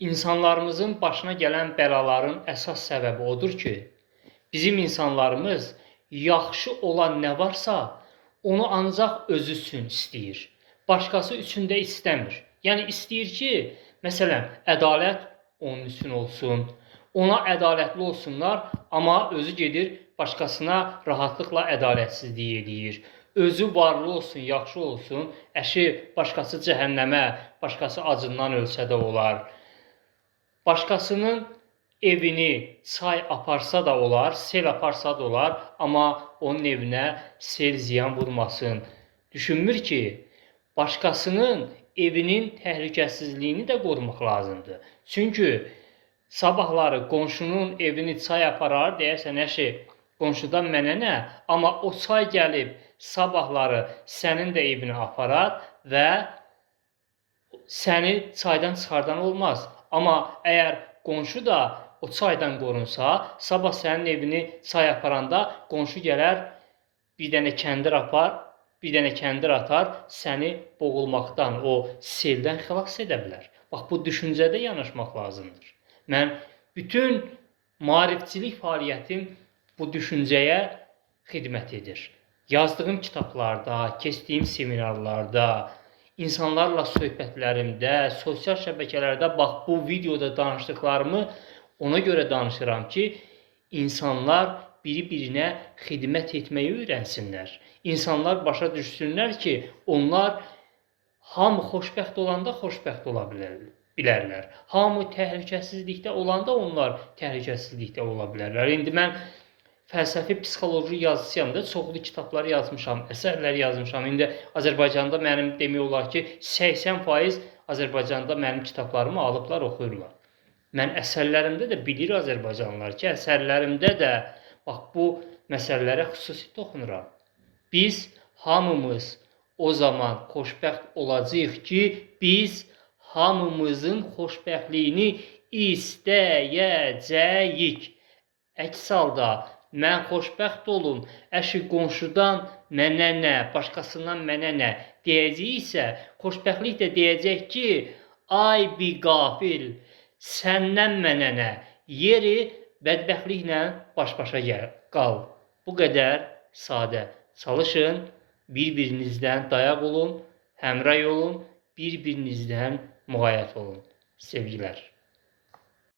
İnsanlarımızın başına gələn bəlaların əsas səbəbi odur ki, bizim insanlarımız yaxşı olan nə varsa, onu ancaq özü üçün istəyir. Başqası üçün də istəmir. Yəni istəyir ki, məsələn, ədalət onun üçün olsun, ona ədalətli olsunlar, amma özü gedir başqasına rahatlıqla ədalətsizlik eləyir. Özü varlı olsun, yaxşı olsun, əşi başqası cəhənnəmə, başqası acından ölsə də olar. Başqasının evini çay aparsa da olar, sel aparsa da olar, amma onun evinə sel ziyan vurmasın. Düşünmür ki, başqasının evinin təhlükəsizliyini də qorumaq lazımdır. Çünki sabahları qonşunun evini çay aparar, deyərsən, əşi, qonşudan mənə nə? Amma o çay gəlib sabahları sənin də evini aparar və səni çaydan çıxardan olmaz. Amma əgər qonşu da o çaydan qorunsa, sabah sənin evini çay aparanda qonşu gələr, bir dənə kəndir apar, bir dənə kəndir atar, səni boğulmaqdan, o seldən xilas edə bilər. Bax, bu düşüncədə yanaşmaq lazımdır. Mən bütün maarifçilik fəaliyyətim bu düşüncəyə xidmət edir. Yazdığım kitablarda, keçdiyim seminarlarda, İnsanlarla söhbətlərimdə, sosial şəbəkələrdə, bax, bu videoda danışdıqlarımı ona görə danışıram ki, insanlar biri-birinə xidmət etməyi öyrənsinlər. İnsanlar başa düşsünlər ki, onlar hamı xoşbəxt olanda xoşbəxt ola bilərlər. Hamı təhlükəsizlikdə olanda onlar təhlükəsizlikdə ola bilərlər. İndi mən fəlsəfi psixoloji yazısıyam da, çoxlu kitablar yazmışam, əsərlər yazmışam. İndi Azərbaycanda mənim demək olar ki, 80% Azərbaycanda mənim kitablarımı alıblar, oxuyurlar. Mən əsərlərimdə də bilir Azərbaycanlılar ki, əsərlərimdə də bax, bu məsələlərə xüsusi toxunuram. Biz hamımız o zaman xoşbəxt olacağıq ki, biz hamımızın xoşbəxtliyini istəyəcəyik. Əks halda, mən xoşbəxt olum, əşi qonşudan mənə nə, başqasından mənə nə deyəcəksə, xoşbəxtlik də deyəcək ki, ay biqafil, səndən mənə nə, yeri bədbəxtliklə baş-başa qal. Bu qədər sadə. Çalışın, bir-birinizdən dayaq olun, həmrəy olun, bir-birinizdən müğayət olun. Sevgilər.